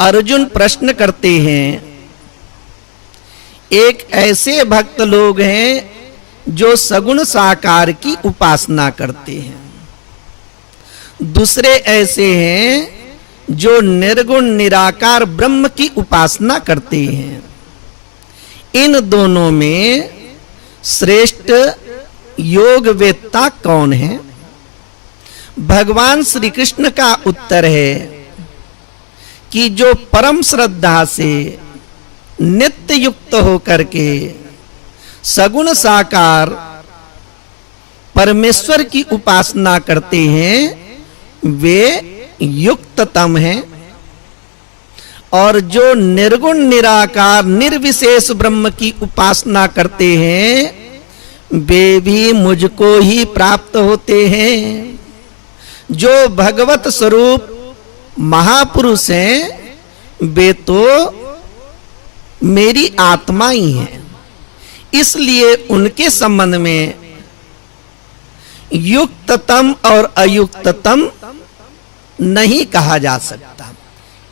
अर्जुन प्रश्न करते हैं, एक ऐसे भक्त लोग हैं जो सगुण साकार की उपासना करते हैं, दूसरे ऐसे हैं जो निर्गुण निराकार ब्रह्म की उपासना करते हैं। इन दोनों में श्रेष्ठ योगवेत्ता कौन है? भगवान श्री कृष्ण का उत्तर है कि जो परम श्रद्धा से नित्य युक्त होकर के सगुण साकार परमेश्वर की उपासना करते हैं वे युक्ततम हैं, और जो निर्गुण निराकार निर्विशेष ब्रह्म की उपासना करते हैं वे भी मुझको ही प्राप्त होते हैं। जो भगवत स्वरूप महापुरुष हैं वे तो मेरी आत्मा ही हैं, इसलिए उनके संबंध में युक्ततम और अयुक्ततम नहीं कहा जा सकता।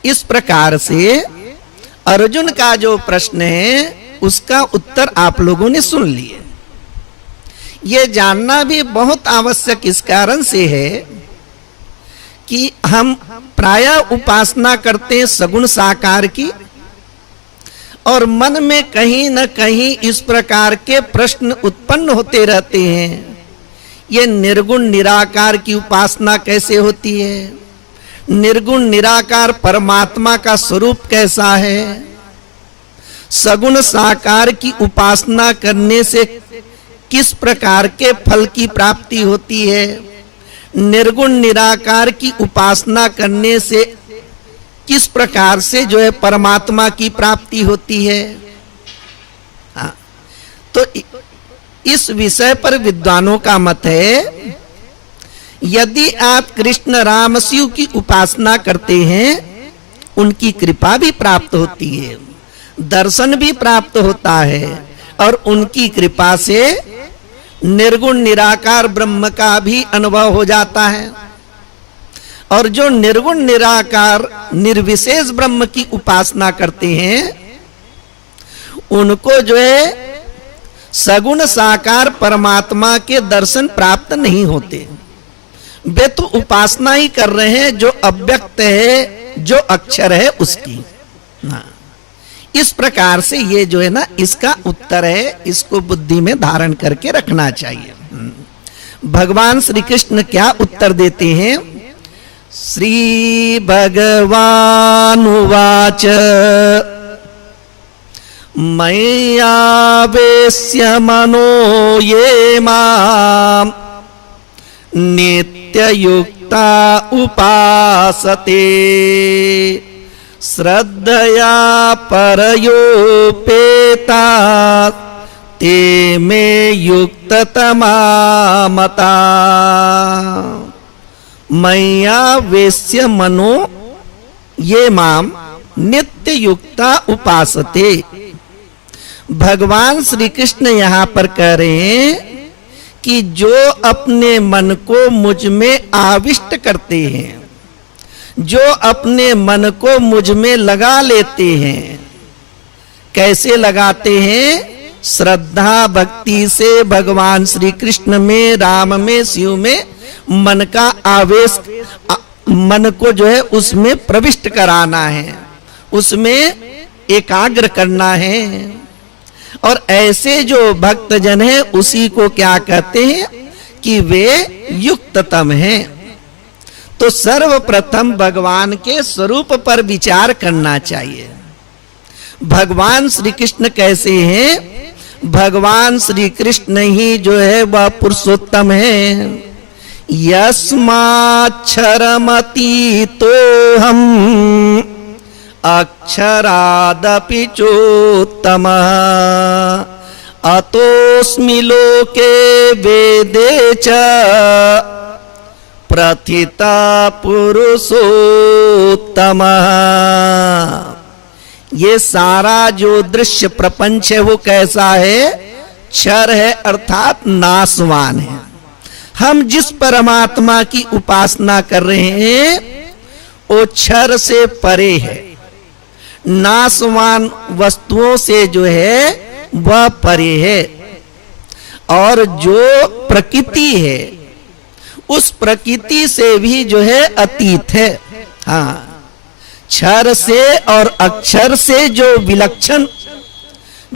इस प्रकार से अर्जुन का जो प्रश्न है उसका उत्तर आप लोगों ने सुन लिए। यह जानना भी बहुत आवश्यक इस कारण से है कि हम प्रायः उपासना करते हैं सगुण साकार की, और मन में कहीं न कहीं इस प्रकार के प्रश्न उत्पन्न होते रहते हैं, ये निर्गुण निराकार की उपासना कैसे होती है? निर्गुण निराकार परमात्मा का स्वरूप कैसा है? सगुण साकार की उपासना करने से किस प्रकार के फल की प्राप्ति होती है? निर्गुण निराकार की उपासना करने से किस प्रकार से जो है परमात्मा की प्राप्ति होती है? हाँ, तो इस विषय पर विद्वानों का मत है, यदि आप कृष्ण राम शिव की उपासना करते हैं उनकी कृपा भी प्राप्त होती है, दर्शन भी प्राप्त होता है, और उनकी कृपा से निर्गुण निराकार ब्रह्म का भी अनुभव हो जाता है। और जो निर्गुण निराकार निर्विशेष ब्रह्म की उपासना करते हैं उनको जो है सगुण साकार परमात्मा के दर्शन प्राप्त नहीं होते, वे तो उपासना ही कर रहे हैं जो अव्यक्त है, जो अक्षर है उसकी। इस प्रकार से ये जो है ना इसका उत्तर है, इसको बुद्धि में धारण करके रखना चाहिए। भगवान श्री कृष्ण क्या उत्तर देते हैं? श्री भगवान उवाच मय्यावेश्य मनो ये मां नित्ययुक्ता उपासते श्रद्धया परयोपेता ते मे युक्ततमा मता। मय्यावेश्य मनो ये माम नित्य युक्ता उपासते। भगवान श्री कृष्ण यहाँ पर कह रहे हैं कि जो अपने मन को मुझ में आविष्ट करते हैं, जो अपने मन को मुझ में लगा लेते हैं, कैसे लगाते हैं? श्रद्धा भक्ति से भगवान श्री कृष्ण में, राम में, शिव में मन का आवेश, मन को जो है उसमें प्रविष्ट कराना है, उसमें एकाग्र करना है। और ऐसे जो भक्त जन है उसी को क्या कहते हैं कि वे युक्ततम हैं। तो सर्वप्रथम भगवान के स्वरूप पर विचार करना चाहिए। भगवान श्री कृष्ण कैसे हैं? भगवान श्री कृष्ण ही जो है वह पुरुषोत्तम है। यस्माक्षरमती तो हम अक्षरादपि चोत्तम अतोस्मि लोके वेदे च प्रथिता पुरुषोत्तम। ये सारा जो दृश्य प्रपंच है वो कैसा है? क्षर है, अर्थात नाशवान है। हम जिस परमात्मा की उपासना कर रहे हैं वो क्षर से परे है, नाशवान वस्तुओं से जो है वह परे है, और जो प्रकृति है उस प्रकृति से भी जो है अतीत है। हाँ, क्षर से और अक्षर से जो विलक्षण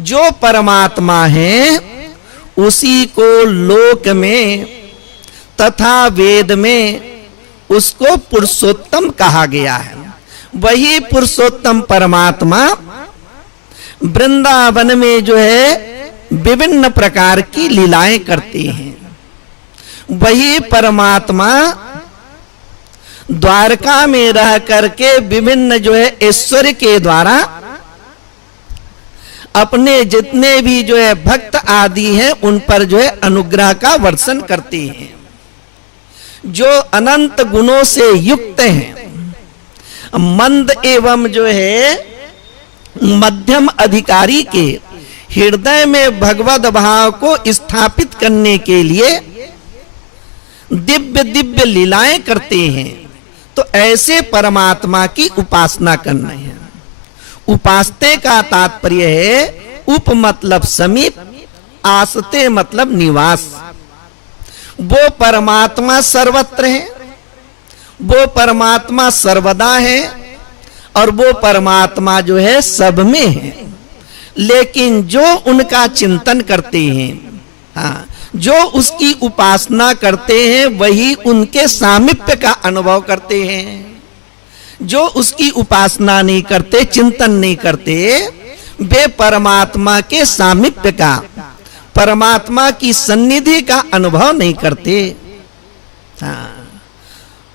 जो परमात्मा है, उसी को लोक में तथा वेद में उसको पुरुषोत्तम कहा गया है। वही पुरुषोत्तम परमात्मा वृंदावन में जो है विभिन्न प्रकार की लीलाएं करते हैं। वही परमात्मा द्वारका में रह करके विभिन्न जो है ऐश्वर्य के द्वारा अपने जितने भी जो है भक्त आदि हैं उन पर जो है अनुग्रह का वर्षण करते हैं। जो अनंत गुणों से युक्त हैं, मंद एवं जो है मध्यम अधिकारी के हृदय में भगवत भाव को स्थापित करने के लिए दिव्य दिव्य लीलाएं करते हैं। तो ऐसे परमात्मा की उपासना करना है। उपासते का तात्पर्य है उप मतलब समीप, आसते मतलब निवास। वो परमात्मा सर्वत्र है, वो परमात्मा सर्वदा है, और वो परमात्मा जो है सब में है। लेकिन जो उनका चिंतन करते हैं, हाँ, जो उसकी उपासना करते हैं, वही उनके सामीप्य का अनुभव करते हैं। जो उसकी उपासना नहीं करते, चिंतन नहीं करते, वे परमात्मा के सामीप्य का, परमात्मा की सन्निधि का अनुभव नहीं करते। हाँ,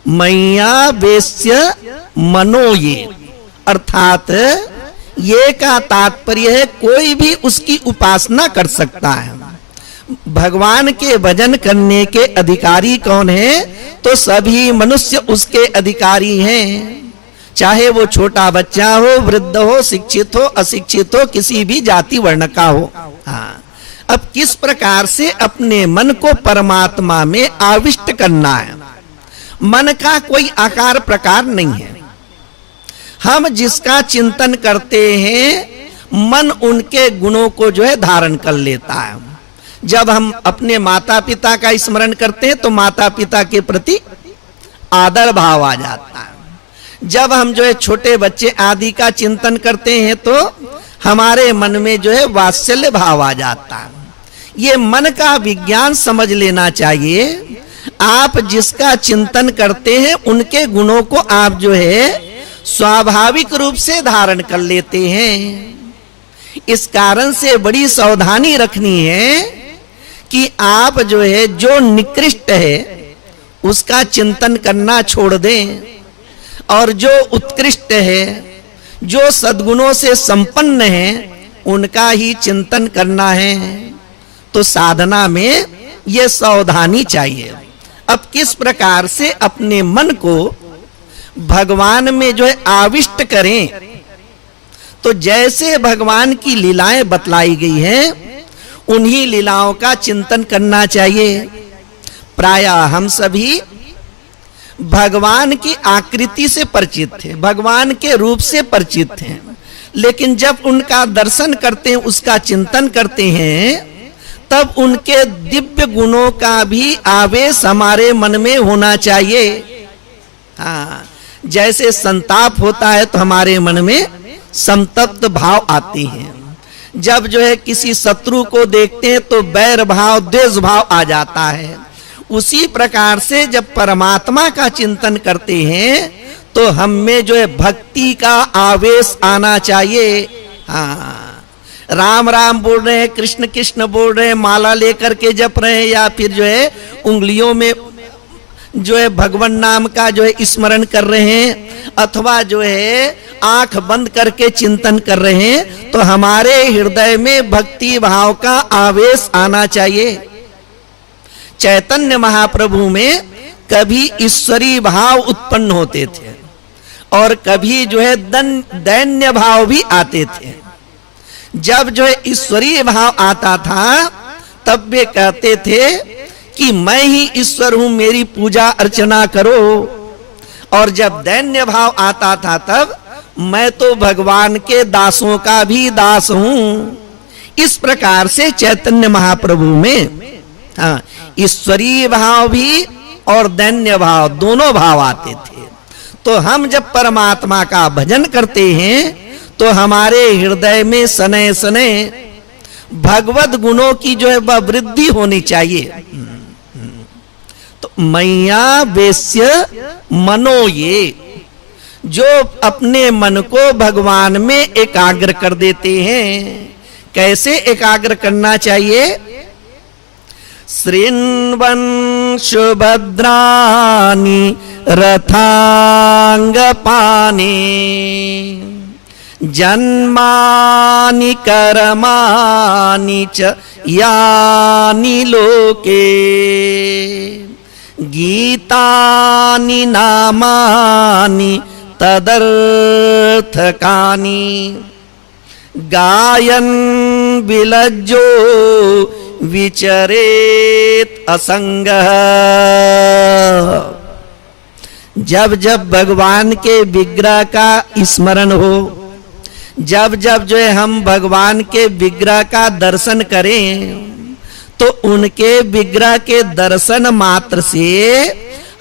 मैया वेश्य मनो ये, अर्थात ये का तात्पर्य है कोई भी उसकी उपासना कर सकता है। भगवान के भजन करने के अधिकारी कौन है? तो सभी मनुष्य उसके अधिकारी हैं, चाहे वो छोटा बच्चा हो, वृद्ध हो, शिक्षित हो, अशिक्षित हो, किसी भी जाति वर्ण का हो। हाँ, अब किस प्रकार से अपने मन को परमात्मा में आविष्ट करना है। मन का कोई आकार प्रकार नहीं है। हम जिसका चिंतन करते हैं, मन उनके गुणों को जो है धारण कर लेता है। जब हम अपने माता पिता का स्मरण करते हैं तो माता पिता के प्रति आदर भाव आ जाता है। जब हम जो है छोटे बच्चे आदि का चिंतन करते हैं तो हमारे मन में जो है वात्सल्य भाव आ जाता है। ये मन का विज्ञान समझ लेना चाहिए। आप जिसका चिंतन करते हैं उनके गुणों को आप जो है स्वाभाविक रूप से धारण कर लेते हैं। इस कारण से बड़ी सावधानी रखनी है कि आप जो है जो निकृष्ट है उसका चिंतन करना छोड़ दें, और जो उत्कृष्ट है, जो सद्गुणों से संपन्न है, उनका ही चिंतन करना है। तो साधना में यह सावधानी चाहिए। अब किस प्रकार से अपने मन को भगवान में जो है आविष्ट करें, तो जैसे भगवान की लीलाएं बतलाई गई हैं उन्हीं लीलाओं का चिंतन करना चाहिए। प्रायः हम सभी भगवान की आकृति से परिचित थे, भगवान के रूप से परिचित हैं, लेकिन जब उनका दर्शन करते हैं, उसका चिंतन करते हैं, तब उनके दिव्य गुणों का भी आवेश हमारे मन में होना चाहिए। हाँ, जैसे संताप होता है तो हमारे मन में संतप्त भाव आते हैं। जब जो है किसी शत्रु को देखते हैं तो बैर भाव, द्वेष भाव आ जाता है। उसी प्रकार से जब परमात्मा का चिंतन करते हैं तो हम में जो है भक्ति का आवेश आना चाहिए। हाँ, राम राम बोल रहे हैं, कृष्ण कृष्ण बोल रहे हैं, माला लेकर के जप रहे हैं, या फिर जो है उंगलियों में जो है भगवान नाम का जो है स्मरण कर रहे हैं, अथवा जो है आंख बंद करके चिंतन कर रहे हैं, तो हमारे हृदय में भक्ति भाव का आवेश आना चाहिए। चैतन्य महाप्रभु में कभी ईश्वरीय भाव उत्पन्न होते थे और कभी जो है दैन्य भाव भी आते थे। जब जो है ईश्वरीय भाव आता था तब वे कहते थे कि मैं ही ईश्वर हूं, मेरी पूजा अर्चना करो। और जब दैन्य भाव आता था तब मैं तो भगवान के दासों का भी दास हूं। इस प्रकार से चैतन्य महाप्रभु में ईश्वरीय भाव भी और दैन्य भाव दोनों भाव आते थे। तो हम जब परमात्मा का भजन करते हैं तो हमारे हृदय में सने सने भगवत गुणों की जो है वह वृद्धि होनी चाहिए। तो मैया वेश्य मनो, ये जो अपने मन को भगवान में एकाग्र कर देते हैं। कैसे एकाग्र करना चाहिए? श्रृण्वन् सुभद्राणि रथांग पाने जन्मानि कर्माणि च यानि लोके गीतानि नामानि तदर्थकानि गायन विलज्जो विचरेत असंगः। जब जब भगवान के विग्रह का स्मरण हो, जब जब जो है हम भगवान के विग्रह का दर्शन करें, तो उनके विग्रह के दर्शन मात्र से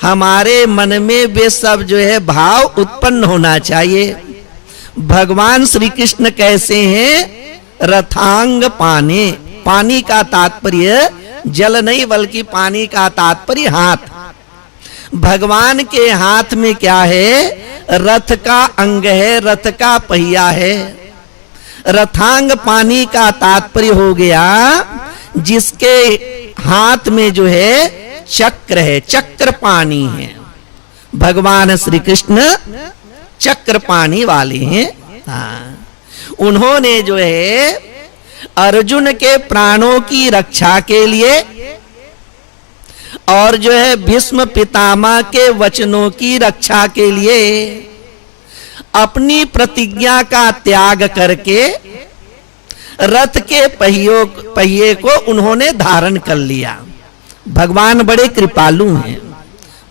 हमारे मन में वे सब जो है भाव उत्पन्न होना चाहिए। भगवान श्री कृष्ण कैसे हैं? रथांग पाने, पानी का तात्पर्य जल नहीं बल्कि पानी का तात्पर्य हाथ। भगवान के हाथ में क्या है? रथ का अंग है, रथ का पहिया है। रथांग पानी का तात्पर्य हो गया जिसके हाथ में जो है चक्र है, चक्र पानी है। भगवान श्री कृष्ण चक्र पानी वाले हैं। उन्होंने जो है अर्जुन के प्राणों की रक्षा के लिए और जो है भीष्म पितामह के वचनों की रक्षा के लिए अपनी प्रतिज्ञा का त्याग करके रथ के पहिए को उन्होंने धारण कर लिया। भगवान बड़े कृपालु हैं।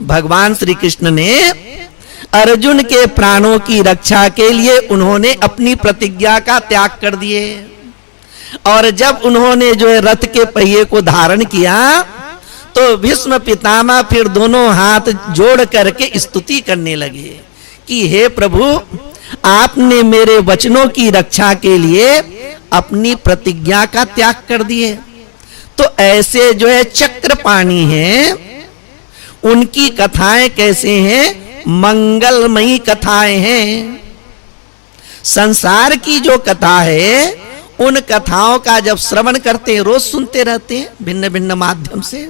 भगवान श्री कृष्ण ने अर्जुन के प्राणों की रक्षा के लिए उन्होंने अपनी प्रतिज्ञा का त्याग कर दिए। और जब उन्होंने जो है रथ के पहिए को धारण किया तो भीष्म पितामह फिर दोनों हाथ जोड़ करके स्तुति करने लगे कि हे प्रभु, आपने मेरे वचनों की रक्षा के लिए अपनी प्रतिज्ञा का त्याग कर दिए। तो ऐसे जो है चक्र पानी है, उनकी कथाएं कैसे हैं? मंगलमयी कथाएं हैं। संसार की जो कथा है उन कथाओं का जब श्रवण करते हैं, रोज सुनते रहते हैं भिन्न भिन्न माध्यम से,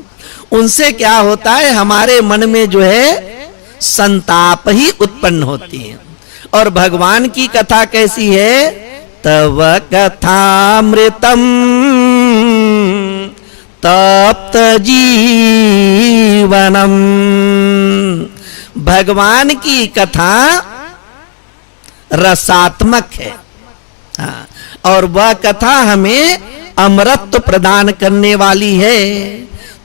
उनसे क्या होता है? हमारे मन में जो है संताप ही उत्पन्न होती है। और भगवान की कथा कैसी है? तव कथामृतम तप्त जीवनम। भगवान की कथा रसात्मक है। और वह कथा हमें अमृत प्रदान करने वाली है।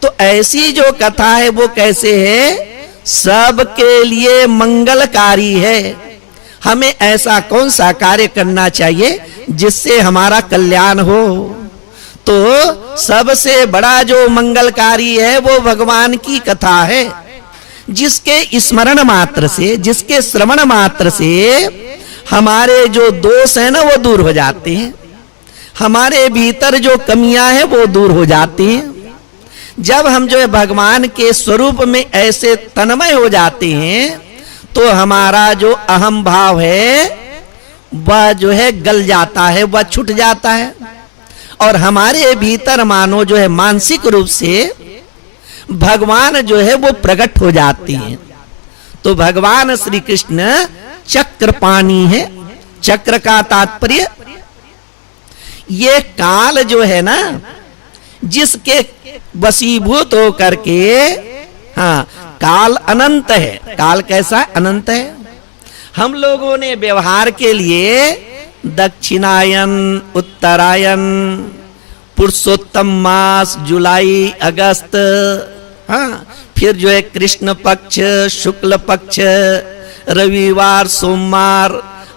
तो ऐसी जो कथा है वो कैसे है? सबके लिए मंगलकारी है। हमें ऐसा कौन सा कार्य करना चाहिए जिससे हमारा कल्याण हो? तो सबसे बड़ा जो मंगलकारी है वो भगवान की कथा है, जिसके स्मरण मात्र से, जिसके श्रवण मात्र से हमारे जो दोष है ना वो दूर हो जाते हैं, हमारे भीतर जो कमियां हैं वो दूर हो जाती हैं। जब हम जो है भगवान के स्वरूप में ऐसे तन्मय हो जाते हैं तो हमारा जो अहम भाव है वह जो है गल जाता है, वह छूट जाता है। और हमारे भीतर मानो जो है मानसिक रूप से भगवान जो है वो प्रकट हो जाती हैं। तो भगवान श्री कृष्ण चक्र पानी है। चक्र का तात्पर्य ये काल जो है ना, जिसके वशीभूत होकर के, काल अनंत है। काल कैसा है? अनंत है। हम लोगों ने व्यवहार के लिए दक्षिणायन, उत्तरायण, पुरुषोत्तम मास, जुलाई, अगस्त, फिर जो है कृष्ण पक्ष, शुक्ल पक्ष, रविवार, सोमवार,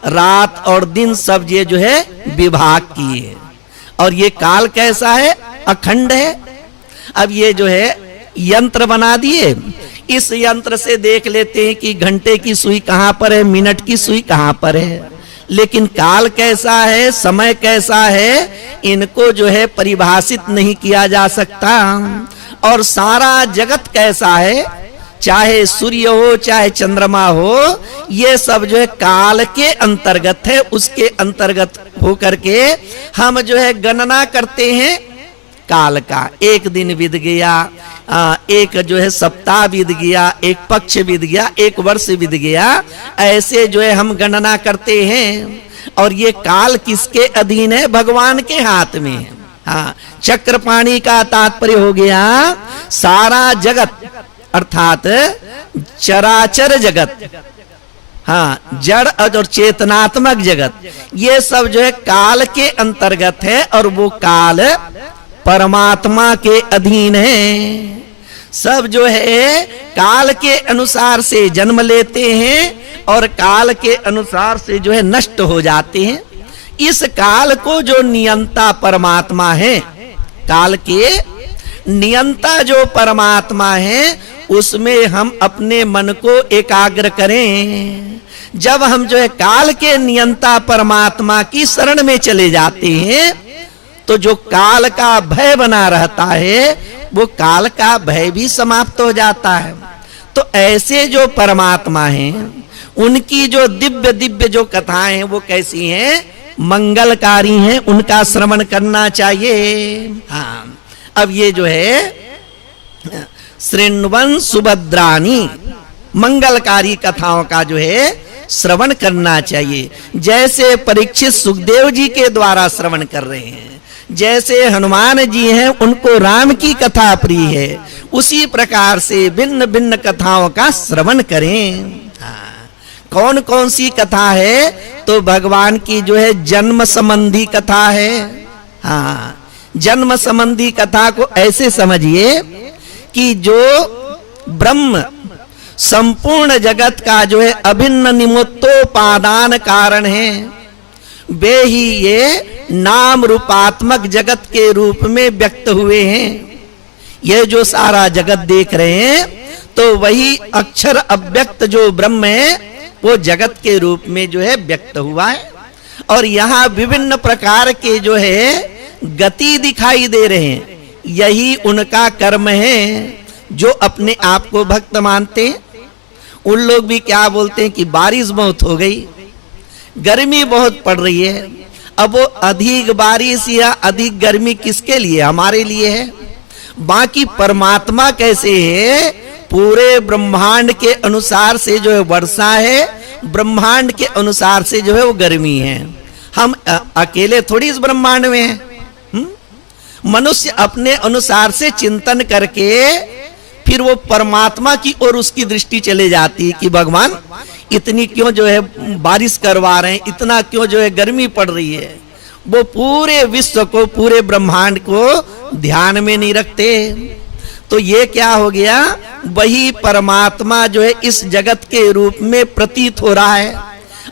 रात और दिन सब ये जो है विभाग किए। और ये काल कैसा है? अखंड है। अब ये जो है यंत्र बना दिए, इस यंत्र से देख लेते हैं कि घंटे की सुई कहां पर है, मिनट की सुई कहां पर है। लेकिन काल कैसा है, समय कैसा है, इनको जो है परिभाषित नहीं किया जा सकता। और सारा जगत कैसा है, चाहे सूर्य हो चाहे चंद्रमा हो, ये सब जो है काल के अंतर्गत है। उसके अंतर्गत होकर के हम जो है गणना करते हैं काल का। एक दिन बीत गया, एक जो है सप्ताह बीत गया, एक पक्ष बीत गया, एक वर्ष बीत गया, ऐसे जो है हम गणना करते हैं। और ये काल किसके अधीन है? भगवान के हाथ में है। हाँ, चक्रपाणी का तात्पर्य हो गया सारा जगत अर्थात चराचर जगत, हाँ, जड़ और चेतनात्मक जगत, ये सब जो है काल के अंतर्गत है। और वो काल परमात्मा के अधीन है। सब जो है काल के अनुसार से जन्म लेते हैं और काल के अनुसार से जो है नष्ट हो जाते हैं। इस काल को जो नियंता परमात्मा है, काल के नियंता जो परमात्मा है, उसमें हम अपने मन को एकाग्र करें। जब हम जो है काल के नियंता परमात्मा की शरण में चले जाते हैं, तो जो काल का भय बना रहता है, वो काल का भय भी समाप्त हो जाता है। तो ऐसे जो परमात्मा हैं, उनकी जो दिव्य दिव्य जो कथाएं हैं, वो कैसी हैं? मंगलकारी हैं। उनका श्रवण करना चाहिए। हाँ, अब ये जो है श्रृण्वन सुभद्रानी, मंगलकारी कथाओं का जो है श्रवण करना चाहिए। जैसे परीक्षित सुखदेव जी के द्वारा श्रवण कर रहे हैं, जैसे हनुमान जी हैं, उनको राम की कथा प्रिय है, उसी प्रकार से भिन्न भिन्न कथाओं का श्रवण करें। हाँ, कौन कौन सी कथा है? तो भगवान की जो है जन्म संबंधी कथा है। हाँ, जन्म संबंधी कथा को ऐसे समझिए कि जो ब्रह्म संपूर्ण जगत का जो है अभिन्न निमित्तोपादान कारण है, वे ही ये नाम रूपात्मक जगत के रूप में व्यक्त हुए हैं। ये जो सारा जगत देख रहे हैं, तो वही अक्षर अव्यक्त जो ब्रह्म है, वो जगत के रूप में जो है व्यक्त हुआ है। और यहाँ विभिन्न प्रकार के जो है गति दिखाई दे रहे हैं, यही उनका कर्म है जो अपने आप को भक्त मानते हैं। उन लोग भी क्या बोलते हैं कि बारिश बहुत हो गई, गर्मी बहुत पड़ रही है। अब वो अधिक बारिश या अधिक गर्मी किसके लिए? हमारे लिए है। बाकी परमात्मा कैसे है? पूरे ब्रह्मांड के अनुसार से जो है वर्षा है, ब्रह्मांड के अनुसार से जो है वो गर्मी है। हम अकेले थोड़ी इस ब्रह्मांड में हैं। मनुष्य अपने अनुसार से चिंतन करके फिर वो परमात्मा की ओर उसकी दृष्टि चले जाती है कि भगवान इतनी क्यों जो है बारिश करवा रहे हैं, इतना क्यों जो है गर्मी पड़ रही है। वो पूरे विश्व को, पूरे ब्रह्मांड को ध्यान में नहीं रखते। तो ये क्या हो गया? वही परमात्मा जो है इस जगत के रूप में प्रतीत हो रहा है,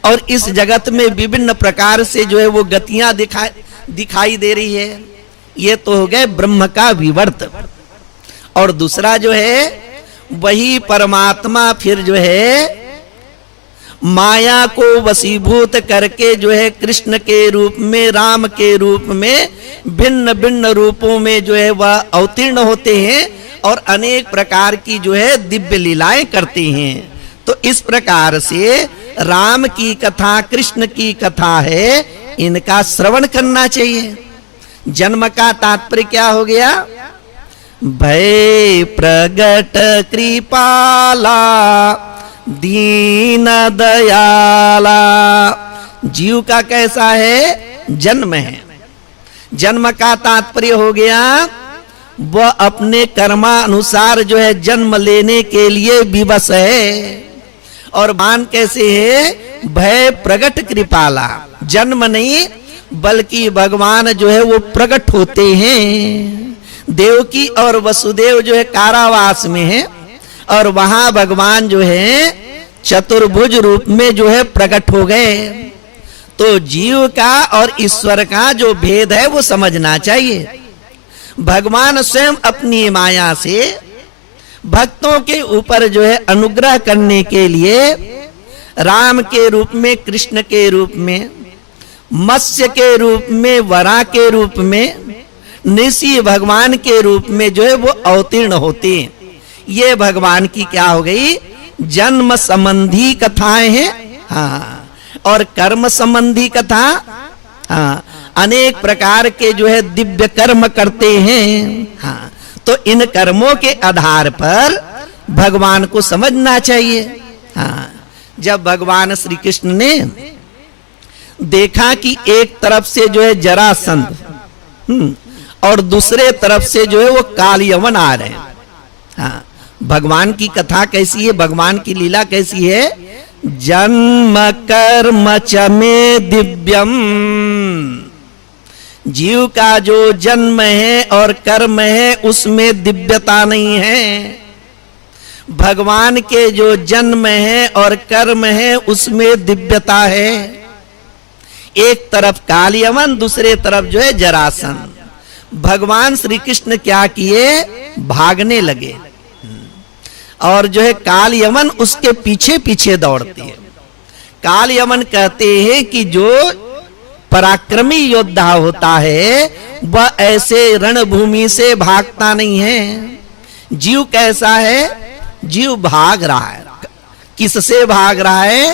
और इस जगत में विभिन्न प्रकार से जो है वो गतियां दिखाई दे रही है। ये तो हो गए ब्रह्म का विवर्त। और दूसरा जो है वही परमात्मा फिर जो है माया को वशीभूत करके जो है कृष्ण के रूप में, राम के रूप में, भिन्न भिन्न रूपों में जो है वह अवतीर्ण होते हैं और अनेक प्रकार की जो है दिव्य लीलाएं करते हैं। तो इस प्रकार से राम की कथा, कृष्ण की कथा है, इनका श्रवण करना चाहिए। जन्म का तात्पर्य क्या हो गया? भय प्रगट कृपाला दीन दयाला। जीव का कैसा है? जन्म है। जन्म का तात्पर्य हो गया वह अपने कर्मानुसार जो है जन्म लेने के लिए विवश है। और मान कैसे है? भय प्रगट कृपाला। जन्म नहीं बल्कि भगवान जो है वो प्रकट होते हैं। देवकी और वसुदेव जो है कारावास में है, और वहां भगवान जो है चतुर्भुज रूप में जो है प्रकट हो गए। तो जीव का और ईश्वर का जो भेद है वो समझना चाहिए। भगवान स्वयं अपनी माया से भक्तों के ऊपर जो है अनुग्रह करने के लिए राम के रूप में, कृष्ण के रूप में, मत्स्य के रूप में, वरा के रूप में, नृसिंह भगवान के रूप में जो है वो अवतीर्ण होते हैं। ये भगवान की क्या हो गई, जन्म संबंधी कथाएं हैं। हाँ, और कर्म संबंधी कथा, हाँ, अनेक प्रकार के जो है दिव्य कर्म करते हैं। हाँ, तो इन कर्मों के आधार पर भगवान को समझना चाहिए। हाँ, जब भगवान श्री कृष्ण ने देखा कि एक तरफ से जो है जरासंध और दूसरे तरफ से जो है वो कालयवन आ रहे हैं। हाँ, भगवान की कथा कैसी है, भगवान की लीला कैसी है, जन्म कर्म च मे दिव्यम, जीव का जो जन्म है और कर्म है उसमें दिव्यता नहीं है। भगवान के जो जन्म है और कर्म है उसमें दिव्यता है। एक तरफ कालयवन, दूसरे तरफ जो है जरासंध। भगवान श्री कृष्ण क्या किए, भागने लगे और जो है कालयवन उसके पीछे पीछे दौड़ती है। कालयवन कहते हैं कि जो पराक्रमी योद्धा होता है वह ऐसे रणभूमि से भागता नहीं है। जीव कैसा है, जीव भाग रहा है। किससे भाग रहा है,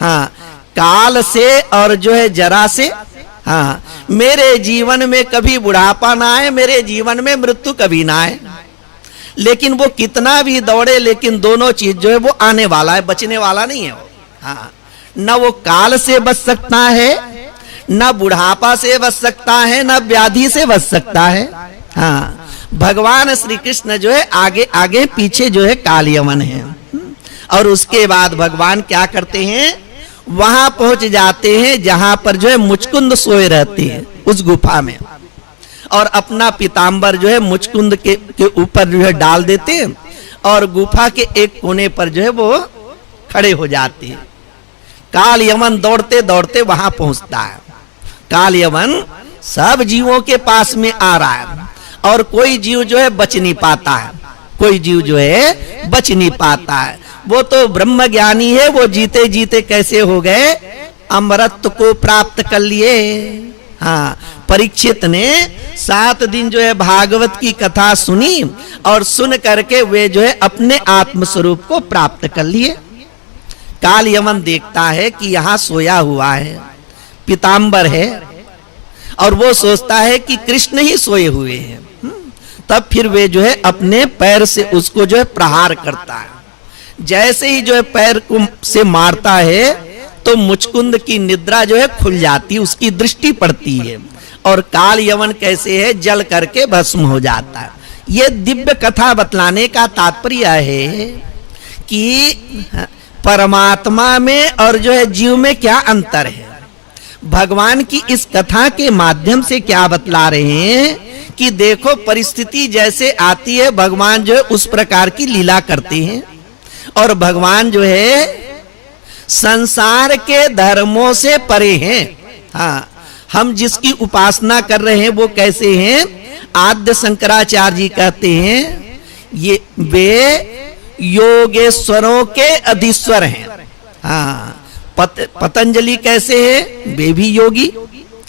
हाँ, काल से और जो है जरा से। हाँ, मेरे जीवन में कभी बुढ़ापा ना आए, मेरे जीवन में मृत्यु कभी ना आए। लेकिन वो कितना भी दौड़े, लेकिन दोनों चीज जो है वो आने वाला है, बचने वाला नहीं है वो। हाँ, न वो काल से बच सकता है, न बुढ़ापा से बच सकता है, न व्याधि से बच सकता है। हाँ, भगवान श्री कृष्ण जो है आगे आगे, पीछे जो है कालयवन है। और उसके बाद भगवान क्या करते हैं, वहां पहुंच जाते हैं जहां पर जो है मुचकुंद सोए रहते हैं उस गुफा में, और अपना पीताम्बर जो है मुचकुंद के ऊपर जो है डाल देते हैं और गुफा के एक कोने पर जो है वो खड़े हो जाते हैं। कालयवन दौड़ते दौड़ते वहां पहुंचता है। कालयवन सब जीवों के पास में आ रहा है और कोई जीव जो है बच नहीं पाता है, कोई जीव जो है बच नहीं पाता है। वो तो ब्रह्म ज्ञानी है, वो जीते जीते कैसे हो गए, अमृत को प्राप्त कर लिए। हाँ, परीक्षित ने 7 दिन जो है भागवत की कथा सुनी और सुन करके वे जो है अपने आत्म स्वरूप को प्राप्त कर लिए। कालयवन देखता है कि यहाँ सोया हुआ है, पीताम्बर है, और वो सोचता है कि कृष्ण ही सोए हुए हैं। तब फिर वे जो है अपने पैर से उसको जो है प्रहार करता है। जैसे ही जो है पैर को से मारता है तो मुचकुंद की निद्रा जो है खुल जाती, उसकी दृष्टि पड़ती है और कालयवन कैसे है जल करके भस्म हो जाता है। ये दिव्य कथा बतलाने का तात्पर्य है कि परमात्मा में और जो है जीव में क्या अंतर है। भगवान की इस कथा के माध्यम से क्या बतला रहे हैं कि देखो परिस्थिति जैसे आती है भगवान जो है उस प्रकार की लीला करते हैं। और भगवान जो है संसार के धर्मों से परे हैं। हाँ, हम जिसकी उपासना कर रहे हैं वो कैसे हैं, आद्य शंकराचार्य जी कहते हैं ये वे योगेश्वरों के अधीश्वर हैं। हाँ, पतंजलि कैसे है, वे भी योगी।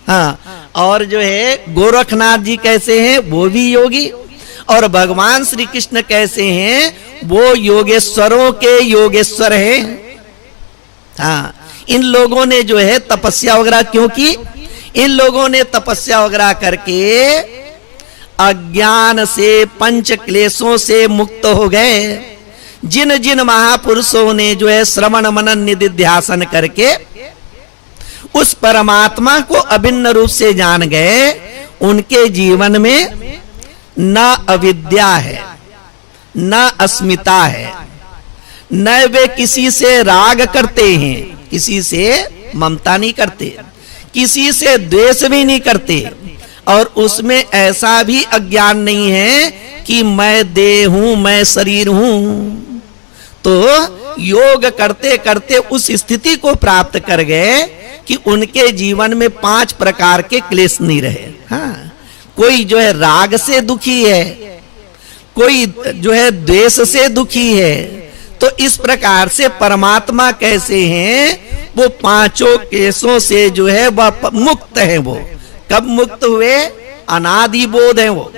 हाँ, और जो है गोरखनाथ जी कैसे हैं, वो भी योगी। और भगवान श्री कृष्ण कैसे हैं, वो योगेश्वरों के योगेश्वर हैं। हाँ, इन लोगों ने जो है तपस्या वगैरह क्यों की, इन लोगों ने तपस्या वगैरह करके अज्ञान से, पंच क्लेशों से मुक्त हो गए। जिन जिन महापुरुषों ने जो है श्रवण मनन निधिध्यासन करके उस परमात्मा को अभिन्न रूप से जान गए, उनके जीवन में न अविद्या है, न अस्मिता है, न वे किसी से राग करते हैं, किसी से ममता नहीं करते, किसी से द्वेष भी नहीं करते, और उसमें ऐसा भी अज्ञान नहीं है कि मैं देह हूं, मैं शरीर हूं। तो योग करते करते उस स्थिति को प्राप्त कर गए कि उनके जीवन में 5 प्रकार के क्लेश नहीं रहे। हाँ, कोई जो है राग से दुखी है, कोई जो है द्वेष से दुखी है। तो इस प्रकार से परमात्मा कैसे हैं, वो 5 क्लेशों से जो है वह मुक्त है। वो कब मुक्त हुए, अनादि बोध है वो।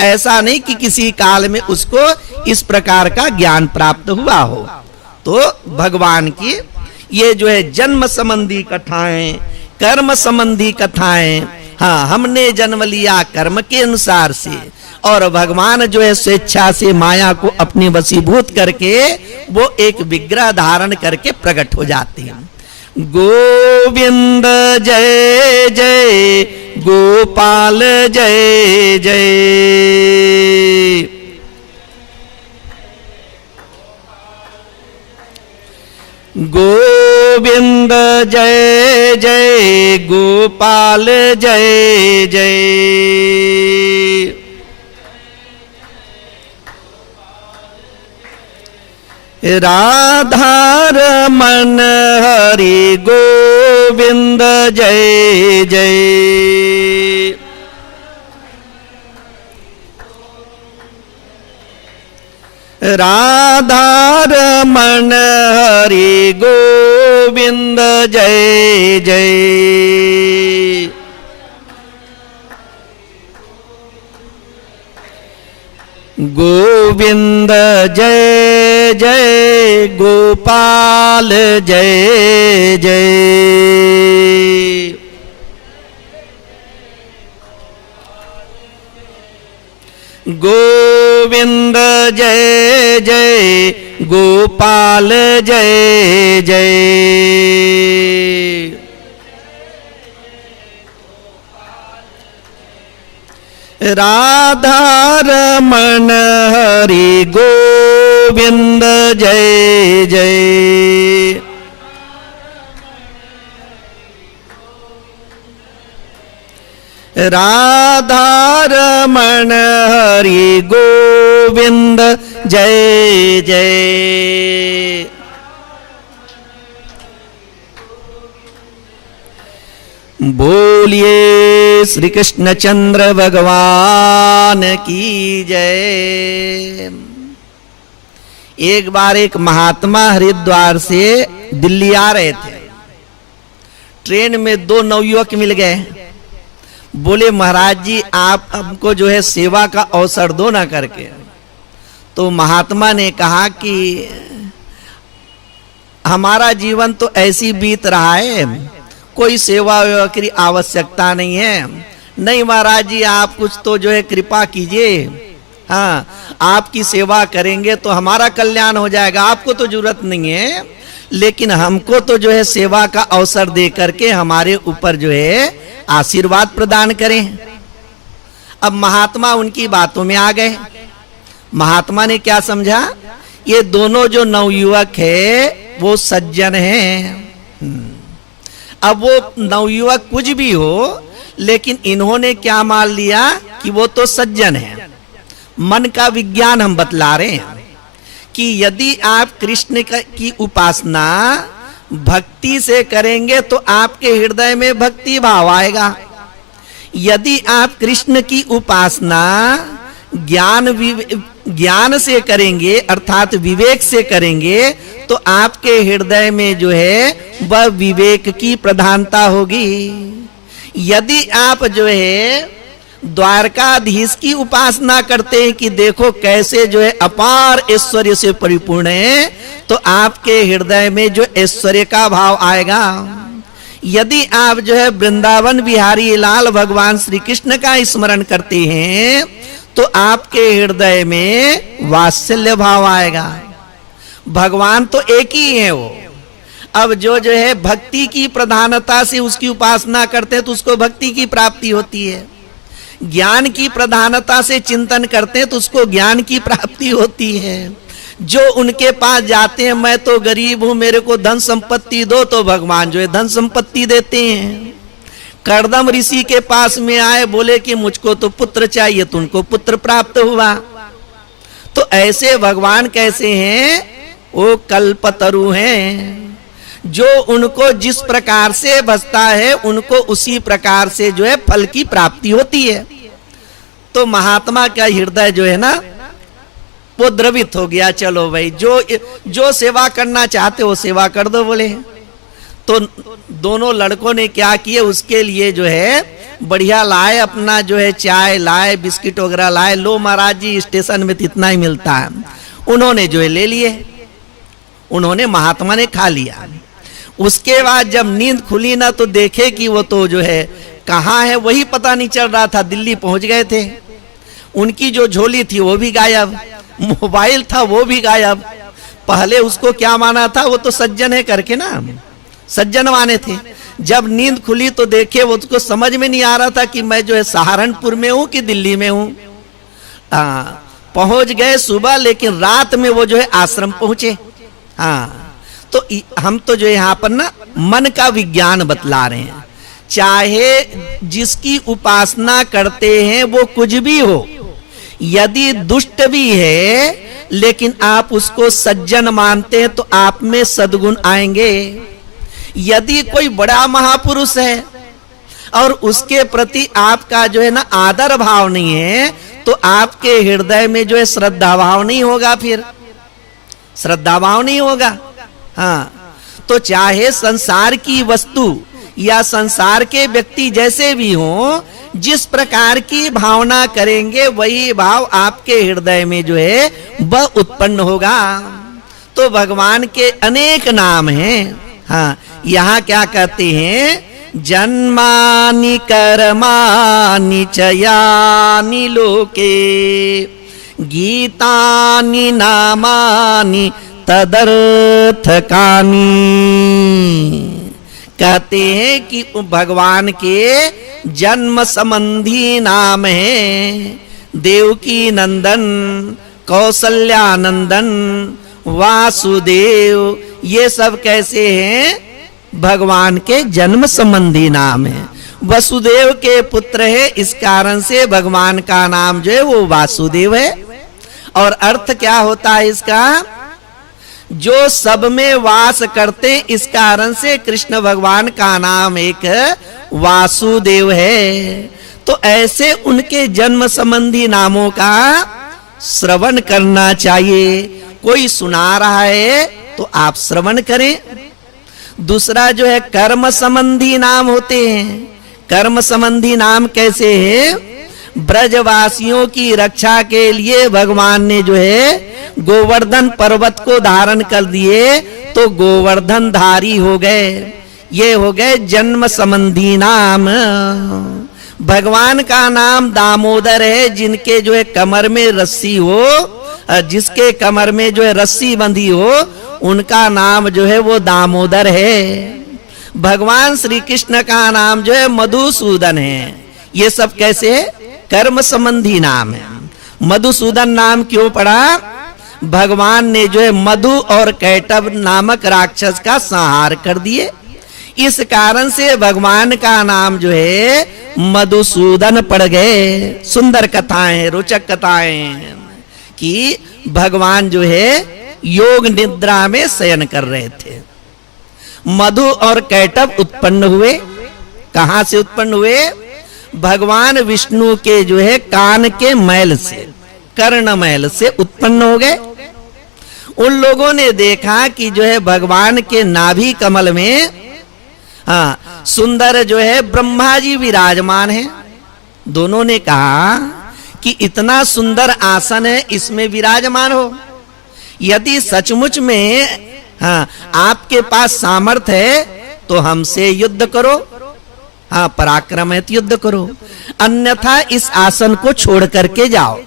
ऐसा नहीं कि किसी काल में उसको इस प्रकार का ज्ञान प्राप्त हुआ हो। तो भगवान की ये जो है जन्म संबंधी कथाएं, कर्म संबंधी कथाएं, हाँ, हमने जन्म लिया कर्म के अनुसार से, और भगवान जो है स्वेच्छा से माया को अपने वशीभूत करके वो एक विग्रह धारण करके प्रकट हो जाते हैं। गोविंद जय जय, गोपाल जय जय। गोविंद जय जय, गोपाल जय जय। राधा रमन हरि गोविंद जय जय। राधा रमन हरि गोविंद जय जय। गोविंद जय जय, गोपाल जय जय। गोविंद जय जय, गोपाल जय जय। राधा रमन हरि गोविंद जय जय। राधा रमन हरि गोविंद जय जय। बोलिए श्री कृष्ण चंद्र भगवान की जय। एक बार एक महात्मा हरिद्वार से दिल्ली आ रहे थे। ट्रेन में 2 नवयुवक मिल गए। बोले महाराज जी, आप हमको जो है सेवा का अवसर दो ना करके। तो महात्मा ने कहा कि हमारा जीवन तो ऐसी बीत रहा है, कोई सेवा की आवश्यकता नहीं है। नहीं महाराज जी, आप कुछ तो जो है कृपा कीजिए। हाँ, आपकी सेवा करेंगे तो हमारा कल्याण हो जाएगा, आपको तो जरूरत नहीं है, लेकिन हमको तो जो है सेवा का अवसर दे करके हमारे ऊपर जो है आशीर्वाद प्रदान करें। अब महात्मा उनकी बातों में आ गए। महात्मा ने क्या समझा, ये दोनों जो नवयुवक है वो सज्जन हैं। अब वो नवयुवक कुछ भी हो, लेकिन इन्होंने क्या मान लिया कि वो तो सज्जन है। मन का विज्ञान हम बतला रहे हैं कि यदि आप कृष्ण की उपासना भक्ति से करेंगे तो आपके हृदय में भक्ति भाव आएगा। यदि आप कृष्ण की उपासना ज्ञान से करेंगे, अर्थात विवेक से करेंगे, तो आपके हृदय में जो है वह विवेक की प्रधानता होगी। यदि आप जो है द्वारकाधीश की उपासना करते हैं कि देखो कैसे जो है अपार ऐश्वर्य से परिपूर्ण है, तो आपके हृदय में जो ऐश्वर्य का भाव आएगा। यदि आप जो है वृंदावन बिहारी लाल भगवान श्री कृष्ण का स्मरण करते हैं, तो आपके हृदय में वात्सल्य भाव आएगा। भगवान तो एक ही है वो। अब जो है भक्ति की प्रधानता से उसकी उपासना करते हैं तो उसको भक्ति की प्राप्ति होती है। ज्ञान की प्रधानता से चिंतन करते हैं तो उसको ज्ञान की प्राप्ति होती है। जो उनके पास जाते हैं, मैं तो गरीब हूं, मेरे को धन संपत्ति दो, तो भगवान जो है धन संपत्ति देते हैं। कर्दम ऋषि के पास में आए, बोले कि मुझको तो पुत्र चाहिए, तो उनको पुत्र प्राप्त हुआ। तो ऐसे भगवान कैसे हैं, वो कल्पतरु हैं। जो उनको जिस प्रकार से बसता है उनको उसी प्रकार से जो है फल की प्राप्ति होती है। तो महात्मा का हृदय जो है ना वो द्रवित हो गया, चलो भाई जो सेवा करना चाहते हो सेवा कर दो बोले। तो दोनों लड़कों ने क्या किए, उसके लिए जो है बढ़िया लाए, अपना जो है चाय लाए, बिस्किट वगैरह लाए। लो महाराज जी स्टेशन में तो इतना ही मिलता है। उन्होंने जो है ले लिए, उन्होंने महात्मा ने खा लिया। उसके बाद जब नींद खुली ना तो देखे कि वो तो जो है कहाँ है वही पता नहीं चल रहा था। दिल्ली पहुंच गए थे। उनकी जो झोली थी वो भी गायब, मोबाइल था वो भी गायब। पहले उसको क्या माना था, वो तो सज्जन है करके ना, सज्जन माने थे। जब नींद खुली तो देखे वो उसको समझ में नहीं आ रहा था कि मैं जो है सहारनपुर में हूं कि दिल्ली में हूं। पहुंच गए सुबह, लेकिन रात में वो जो है आश्रम पहुंचे। तो हम तो जो है यहाँ पर ना मन का विज्ञान बतला रहे हैं। चाहे जिसकी उपासना करते हैं वो कुछ भी हो, यदि दुष्ट भी है लेकिन आप उसको सज्जन मानते हैं तो आप में सद्गुण आएंगे। यदि कोई बड़ा महापुरुष है और उसके प्रति आपका जो है ना आदर भाव नहीं है तो आपके हृदय में जो है श्रद्धा भाव नहीं होगा, फिर श्रद्धा भाव नहीं होगा। तो चाहे संसार की वस्तु या संसार के व्यक्ति जैसे भी हो, जिस प्रकार की भावना करेंगे वही भाव आपके हृदय में जो है वह उत्पन्न होगा। तो भगवान के अनेक नाम हैं। यहाँ क्या कहते हैं, जन्मानि कर्माणि च यानि लोके गीतानि नामानि तदर्थकानि। कहते हैं कि भगवान के जन्म संबंधी नाम है देवकी नंदन, कौशल्यानंदन, वासुदेव। ये सब कैसे हैं, भगवान के जन्म संबंधी नाम है। वसुदेव के पुत्र है, इस कारण से भगवान का नाम जो है वो वासुदेव है। और अर्थ क्या होता है इसका, जो सब में वास करते, इस कारण से कृष्ण भगवान का नाम एक वासुदेव है। तो ऐसे उनके जन्म संबंधी नामों का श्रवण करना चाहिए। कोई सुना रहा है तो आप श्रवण करें। दूसरा जो है कर्म संबंधी नाम होते हैं। कर्म संबंधी नाम कैसे है, ब्रजवासियों की रक्षा के लिए भगवान ने जो है गोवर्धन पर्वत को धारण कर दिए तो गोवर्धन धारी हो गए। ये हो गए जन्म संबंधी नाम। भगवान का नाम दामोदर है, जिनके जो है कमर में रस्सी हो, जिसके कमर में जो है रस्सी बंधी हो, उनका नाम जो है वो दामोदर है। भगवान श्री कृष्ण का नाम जो है मधुसूदन है। ये सब कैसे है, कर्म संबंधी नाम है। मधुसूदन नाम क्यों पड़ा, भगवान ने जो है मधु और कैटभ नामक राक्षस का संहार कर दिए, इस कारण से भगवान का नाम जो है मधुसूदन पड़ गए। सुंदर कथाएं, रोचक कथाएं कि भगवान जो है योग निद्रा में शयन कर रहे थे। मधु और कैटभ उत्पन्न हुए। कहां से उत्पन्न हुए, भगवान विष्णु के जो है कान के मैल से, कर्ण मैल से उत्पन्न हो गए। उन लोगों ने देखा कि जो है भगवान के नाभि कमल में सुंदर जो है ब्रह्मा जी विराजमान है। दोनों ने कहा कि इतना सुंदर आसन है, इसमें विराजमान हो। यदि सचमुच में आपके पास सामर्थ्य है तो हमसे युद्ध करो, पराक्रम है तो युद्ध करो, अन्यथा इस आसन को छोड़ करके जाओ।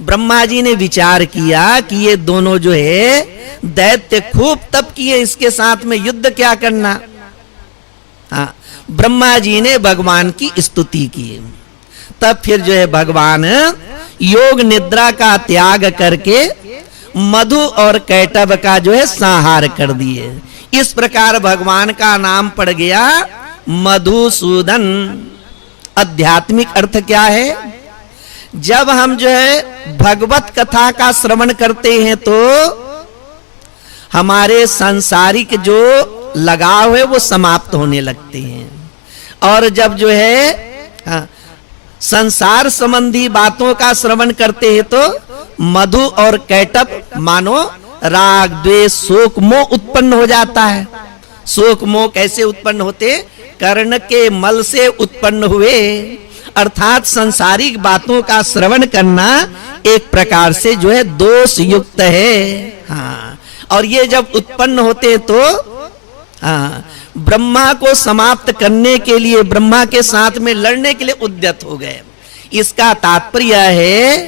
ब्रह्मा जी ने विचार किया कि ये दोनों जो है दैत्य खूब तप किए, इसके साथ में युद्ध क्या करना। ब्रह्मा जी ने भगवान की स्तुति की। तब फिर जो है भगवान योग निद्रा का त्याग करके मधु और कैटभ का जो है संहार कर दिए। इस प्रकार भगवान का नाम पड़ गया मधुसूदन। आध्यात्मिक अर्थ क्या है, जब हम जो है भगवत कथा का श्रवण करते हैं तो हमारे सांसारिक जो लगाव है वो समाप्त होने लगते हैं। और जब जो है संसार संबंधी बातों का श्रवण करते हैं तो मधु और कैटभ मानो राग द्वेष शोक मोह उत्पन्न हो जाता है। शोक मोह कैसे उत्पन्न होते? कर्ण के मल से उत्पन्न हुए। अर्थात सांसारिक बातों का श्रवण करना एक प्रकार से जो है दोष युक्त है। हाँ, और ये जब उत्पन्न होते तो ब्रह्मा को समाप्त करने के लिए, ब्रह्मा के साथ में लड़ने के लिए उद्यत हो गए। इसका तात्पर्य है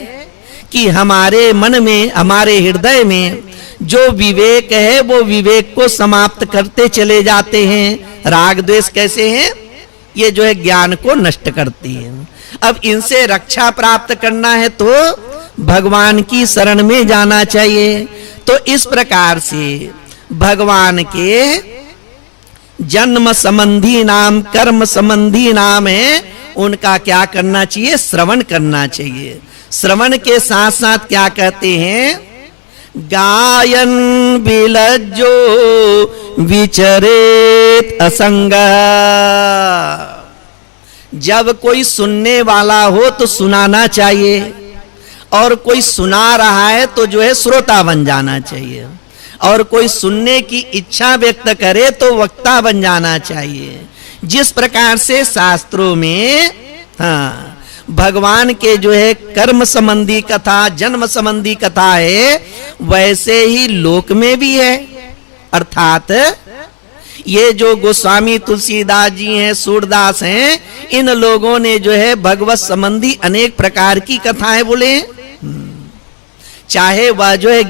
कि हमारे मन में, हमारे हृदय में जो विवेक है वो विवेक को समाप्त करते चले जाते हैं। राग द्वेष कैसे हैं? ये जो है ज्ञान को नष्ट करती है। अब इनसे रक्षा प्राप्त करना है तो भगवान की शरण में जाना चाहिए। तो इस प्रकार से भगवान के जन्म संबंधी नाम, कर्म संबंधी नाम है, उनका क्या करना चाहिए? श्रवण करना चाहिए। श्रवण के साथ साथ क्या कहते हैं? गायन बिलज्जो विचरेत असंग। जब कोई सुनने वाला हो तो सुनाना चाहिए, और कोई सुना रहा है तो जो है श्रोता बन जाना चाहिए, और कोई सुनने की इच्छा व्यक्त करे तो वक्ता बन जाना चाहिए। जिस प्रकार से शास्त्रों में भगवान के जो है कर्म संबंधी कथा, जन्म संबंधी कथा है, वैसे ही लोक में भी है। अर्थात ये जो गोस्वामी तुलसीदास जी हैं, सूरदास हैं, इन लोगों ने जो है भगवत संबंधी अनेक प्रकार की कथाएं बोले। चाहे वह जो है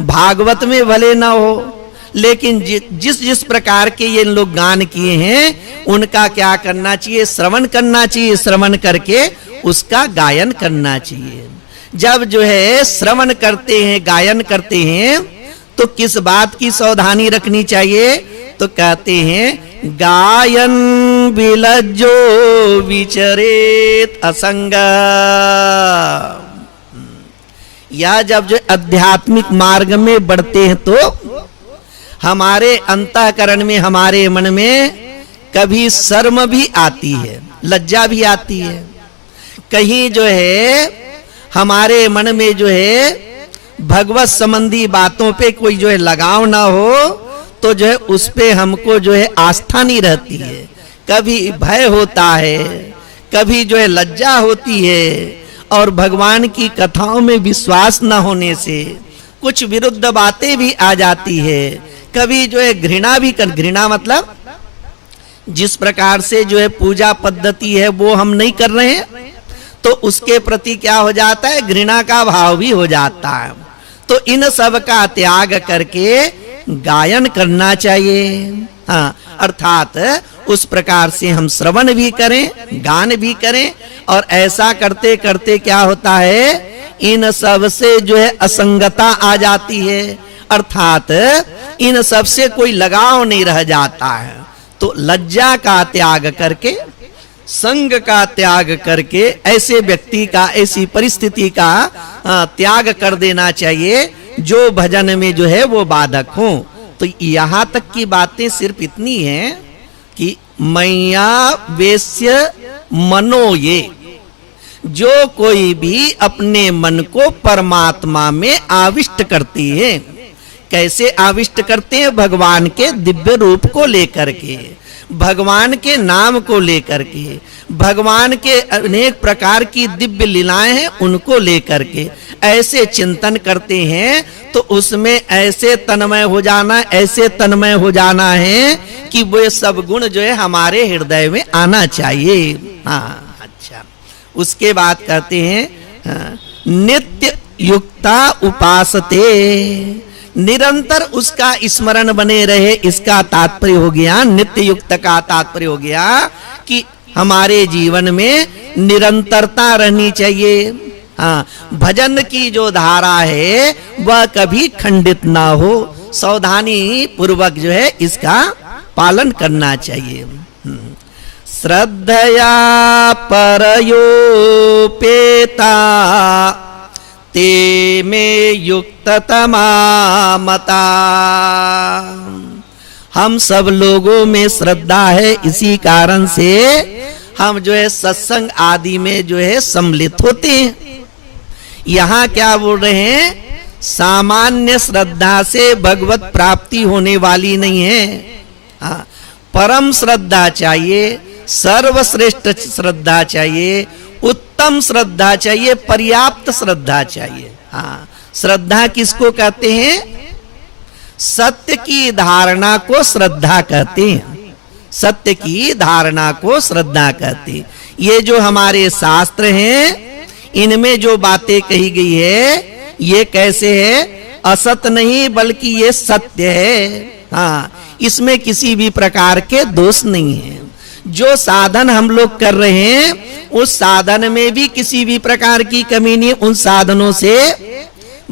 भागवत में भले ना हो, लेकिन जिस जिस प्रकार के ये लोग गान किए हैं उनका क्या करना चाहिए? श्रवण करना चाहिए। श्रवण करके उसका गायन करना चाहिए। जब जो है श्रवण करते हैं, गायन करते हैं, तो किस बात की सावधानी रखनी चाहिए? तो कहते हैं गायन बिलज्जो विचरेत असंग। या जब जो आध्यात्मिक मार्ग में बढ़ते हैं तो हमारे अंतःकरण में, हमारे मन में कभी शर्म भी आती है, लज्जा भी आती है। कहीं जो है हमारे मन में जो है भगवत संबंधी बातों पे कोई जो है लगाव ना हो तो जो है उस पे हमको जो है आस्था नहीं रहती है। कभी भय होता है, कभी जो है लज्जा होती है, और भगवान की कथाओं में विश्वास न होने से कुछ विरुद्ध बातें भी आ जाती है। कभी जो है घृणा भी कर, घृणा मतलब जिस प्रकार से जो है पूजा पद्धति है वो हम नहीं कर रहे हैं तो उसके प्रति क्या हो जाता है? घृणा का भाव भी हो जाता है। तो इन सब का त्याग करके गायन करना चाहिए। हाँ, अर्थात उस प्रकार से हम श्रवण भी करें, गान भी करें, और ऐसा करते करते क्या होता है? इन सब से जो है असंगता आ जाती है। अर्थात इन सब से कोई लगाव नहीं रह जाता है। तो लज्जा का त्याग करके, संग का त्याग करके ऐसे व्यक्ति का, ऐसी परिस्थिति का त्याग कर देना चाहिए जो भजन में जो है वो बाधक हो। तो यहां तक की बातें सिर्फ इतनी हैं कि मैया वेश्य मनो ये, जो कोई भी अपने मन को परमात्मा में आविष्ट करती है। कैसे आविष्ट करते हैं? भगवान के दिव्य रूप को लेकर के, भगवान के नाम को लेकर के, भगवान के अनेक प्रकार की दिव्य लीलाएं हैं उनको लेकर के ऐसे चिंतन करते हैं तो उसमें ऐसे तन्मय हो जाना, ऐसे तन्मय हो जाना है कि वो सब गुण जो है हमारे हृदय में आना चाहिए। हाँ, अच्छा। उसके बाद कहते हैं नित्य युक्ता उपासते, निरंतर उसका स्मरण बने रहे। इसका तात्पर्य हो गया, नित्य युक्त का तात्पर्य हो गया कि हमारे जीवन में निरंतरता रहनी चाहिए। हाँ, भजन की जो धारा है वह कभी खंडित ना हो, सावधानी पूर्वक जो है इसका पालन करना चाहिए। श्रद्धया परयोपेता ते में युक्ततमा मता। हम सब लोगों में श्रद्धा है, इसी कारण से हम जो है सत्संग आदि में जो है सम्मिलित होते हैं। यहाँ क्या बोल रहे हैं? सामान्य श्रद्धा से भगवत प्राप्ति होने वाली नहीं है। हाँ, परम श्रद्धा चाहिए, सर्वश्रेष्ठ श्रद्धा चाहिए, उत्तम श्रद्धा चाहिए, पर्याप्त श्रद्धा चाहिए। हाँ, श्रद्धा किसको कहते हैं? सत्य की धारणा को श्रद्धा कहते हैं। सत्य की धारणा को श्रद्धा कहते हैं। ये जो हमारे शास्त्र हैं, इनमें जो बातें कही गई है, ये कैसे है? असत नहीं बल्कि ये सत्य है। हाँ, इसमें किसी भी प्रकार के दोष नहीं है। जो साधन हम लोग कर रहे हैं, उस साधन में भी किसी भी प्रकार की कमी नहीं। उन साधनों से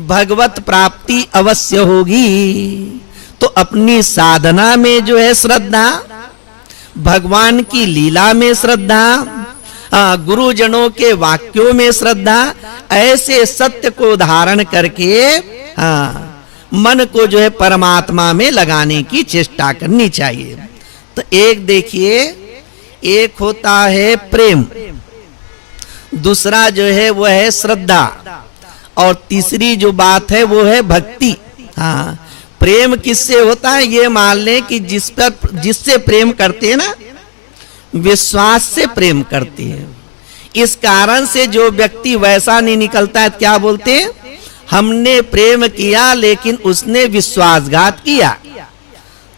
भगवत प्राप्ति अवश्य होगी। तो अपनी साधना में जो है श्रद्धा, भगवान की लीला में श्रद्धा, गुरुजनों के वाक्यों में श्रद्धा, ऐसे सत्य को धारण करके मन को जो है परमात्मा में लगाने की चेष्टा करनी चाहिए। तो एक देखिए, एक होता है प्रेम, दूसरा जो है वो है श्रद्धा, और तीसरी जो बात है वो है भक्ति। हाँ, प्रेम किससे होता है? ये मान लें कि जिससे प्रेम करते हैं ना, विश्वास से प्रेम करते हैं। इस कारण से जो व्यक्ति वैसा नहीं निकलता है, क्या बोलते हैं? हमने प्रेम किया लेकिन उसने विश्वासघात किया।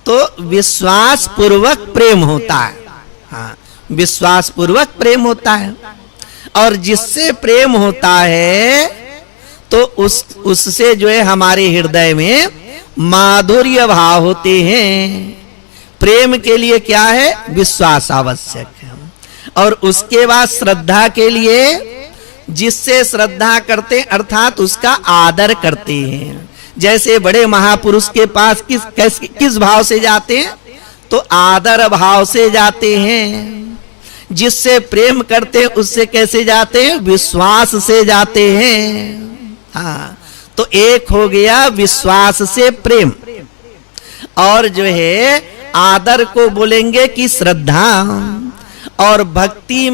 तो विश्वास पूर्वक प्रेम होता है। हाँ, विश्वास पूर्वक प्रेम होता है। और जिससे प्रेम होता है तो उससे जो है हमारे हृदय में माधुर्य भाव होते हैं। प्रेम के लिए क्या है? विश्वास आवश्यक है। और उसके बाद श्रद्धा के लिए, जिससे श्रद्धा करते अर्थात उसका आदर करते हैं। जैसे बड़े महापुरुष के पास किस भाव से जाते हैं? तो आदर भाव से जाते हैं। जिससे प्रेम करते हैं उससे कैसे जाते हैं? विश्वास से जाते हैं। हाँ, तो एक हो गया विश्वास से प्रेम, और जो है आदर को बोलेंगे कि श्रद्धा। और भक्ति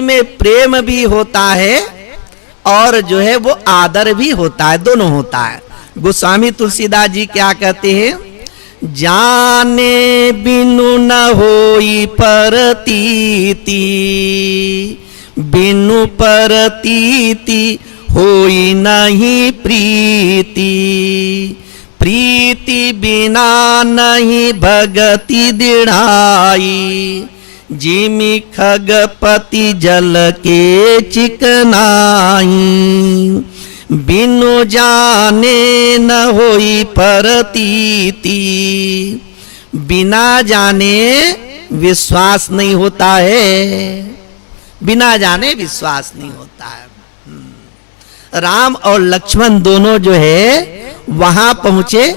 में प्रेम भी होता है और जो है वो आदर भी होता है, दोनों होता है। गोस्वामी तुलसीदास जी क्या कहते हैं? जाने बिनु न होई परतीति, बिनु परतीति होई नहीं प्रीति, प्रीति बिना नहीं भगति दृढ़ाई, जिमि खगपति जल के चिकनाई, बिनु जाने न होई परतीति। बिना जाने विश्वास नहीं होता है, बिना जाने विश्वास नहीं होता है। राम और लक्ष्मण दोनों जो है वहां पहुंचे,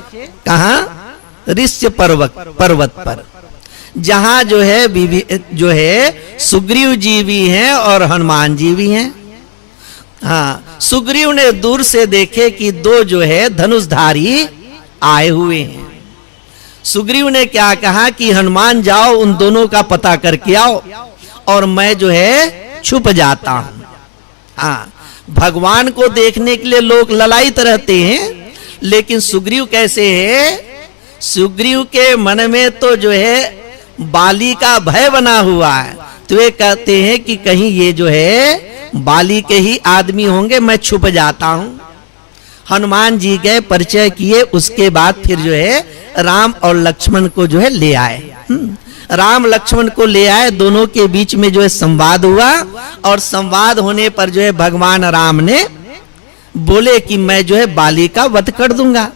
कहां? ऋष्य पर्वत पर, जहां जो है सुग्रीव जी भी हैं और हनुमान जी भी हैं। हाँ, सुग्रीव ने दूर से देखे कि दो जो है धनुषधारी आए हुए हैं। सुग्रीव ने क्या कहा कि हनुमान जाओ उन दोनों का पता करके आओ और मैं जो है छुप जाता हूं। हाँ, भगवान को देखने के लिए लोग ललायित रहते हैं, लेकिन सुग्रीव कैसे है? सुग्रीव के मन में तो जो है बाली का भय बना हुआ है। तो वे कहते हैं कि कहीं ये जो है बाली के ही आदमी होंगे, मैं छुप जाता हूं। हनुमान जी गए, परिचय किए, उसके बाद फिर जो है राम और लक्ष्मण को जो है ले आए। राम लक्ष्मण को ले आए, दोनों के बीच में जो है संवाद हुआ, और संवाद होने पर जो है भगवान राम ने बोले कि मैं जो है बाली का वध कर दूंगा।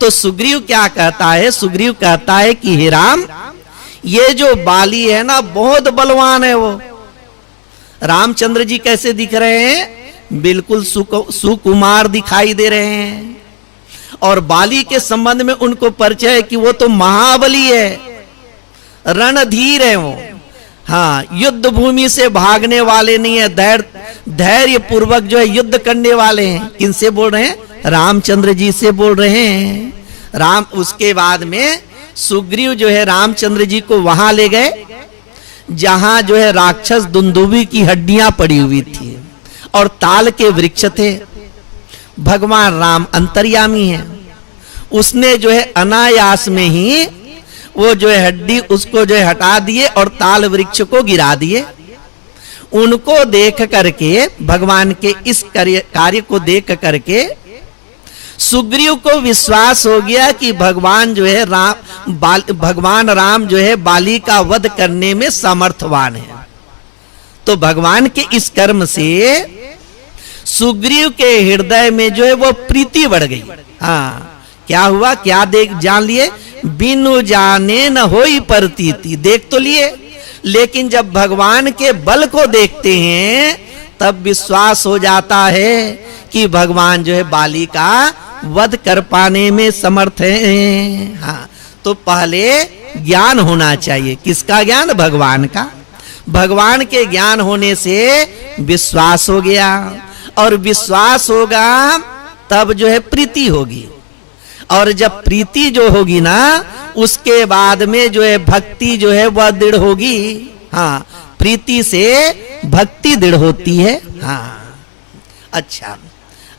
तो सुग्रीव क्या कहता है? सुग्रीव कहता है कि हे राम, ये जो बाली है ना बहुत बलवान है। वो रामचंद्र जी कैसे दिख रहे हैं? बिल्कुल सुकुमार दिखाई दे रहे हैं। और बाली के संबंध में उनको परिचय है कि वो तो महाबली है, रणधीर है वो। हाँ, युद्ध भूमि से भागने वाले नहीं है, धैर्य पूर्वक जो है युद्ध करने वाले हैं। किनसे बोल रहे हैं? रामचंद्र जी से बोल रहे हैं। राम, उसके बाद में सुग्रीव जो है रामचंद्र जी को वहां ले गए जहां जो है राक्षस दुंदुभी की हड्डियां पड़ी हुई थी और ताल के वृक्ष थे। भगवान राम अंतर्यामी हैं, उसने जो है अनायास में ही वो जो है हड्डी उसको जो है हटा दिए और ताल वृक्ष को गिरा दिए। उनको देख करके, भगवान के इस कार्य को देख करके सुग्रीव को विश्वास हो गया कि भगवान जो है भगवान राम जो है बाली का वध करने में समर्थवान है। तो भगवान के इस कर्म से सुग्रीव के हृदय में जो है वो प्रीति बढ़ गई। हाँ, क्या हुआ, क्या देख जान लिए? बिनु जाने न होई प्रतीति। देख तो लिए, लेकिन जब भगवान के बल को देखते हैं तब विश्वास हो जाता है कि भगवान जो है बाली का वध कर पाने में समर्थ है। हाँ, तो पहले ज्ञान होना चाहिए। किसका ज्ञान? भगवान का। भगवान के ज्ञान होने से विश्वास हो गया, और विश्वास होगा तब जो है प्रीति होगी, और जब प्रीति जो होगी ना उसके बाद में जो है भक्ति जो है वह दृढ़ होगी। हाँ, प्रीति से भक्ति दृढ़ होती है। हाँ, अच्छा,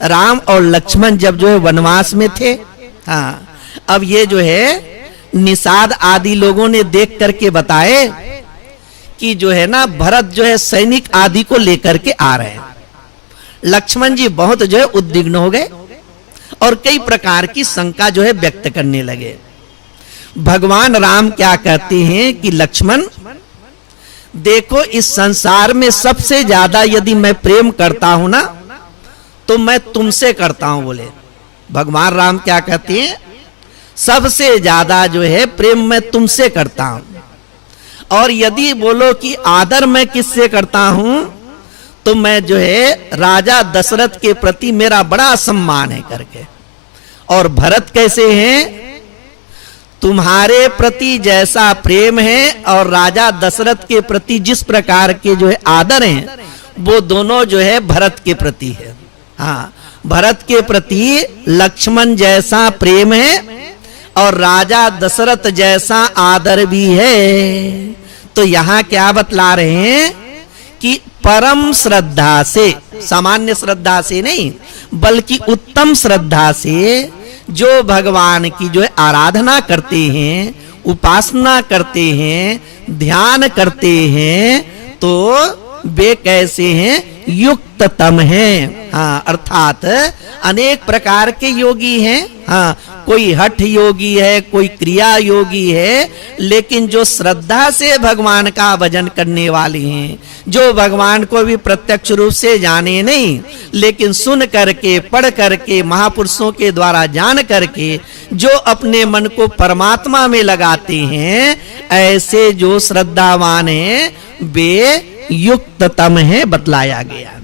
राम और लक्ष्मण जब जो है वनवास में थे, हाँ, अब ये जो है निषाद आदि लोगों ने देख करके बताए कि जो है ना भरत जो है सैनिक आदि को लेकर के आ रहे हैं। लक्ष्मण जी बहुत जो है उद्विग्न हो गए और कई प्रकार की शंका जो है व्यक्त करने लगे। भगवान राम क्या कहते हैं कि लक्ष्मण देखो, इस संसार में सबसे ज्यादा यदि मैं प्रेम करता हूं ना तो मैं तुमसे करता हूं। बोले भगवान राम क्या कहते हैं? सबसे ज्यादा जो है प्रेम मैं तुमसे करता हूं, और यदि बोलो कि आदर मैं किससे करता हूं तो मैं जो है राजा दशरथ के प्रति मेरा बड़ा सम्मान है करके। और भरत कैसे हैं? तुम्हारे प्रति जैसा प्रेम है और राजा दशरथ के प्रति जिस प्रकार के जो है आदर हैं वो दोनों जो है भरत के प्रति है। हाँ, भरत के प्रति लक्ष्मण जैसा प्रेम है और राजा दशरथ जैसा आदर भी है। तो यहां क्या बतला रहे हैं कि परम श्रद्धा से, सामान्य श्रद्धा से नहीं बल्कि उत्तम श्रद्धा से जो भगवान की जो है आराधना करते हैं, उपासना करते हैं, ध्यान करते हैं, तो वे कैसे हैं? युक्ततम हैं। हाँ, अर्थात अनेक प्रकार के योगी हैं। हाँ, कोई हठ योगी है, कोई क्रिया योगी है, लेकिन जो श्रद्धा से भगवान का भजन करने वाले हैं, जो भगवान को भी प्रत्यक्ष रूप से जाने नहीं लेकिन सुन करके, पढ़ करके, महापुरुषों के द्वारा जान करके जो अपने मन को परमात्मा में लगाते हैं, ऐसे जो श्रद्धावान हैं वे युक्ततम है बतलाया गया।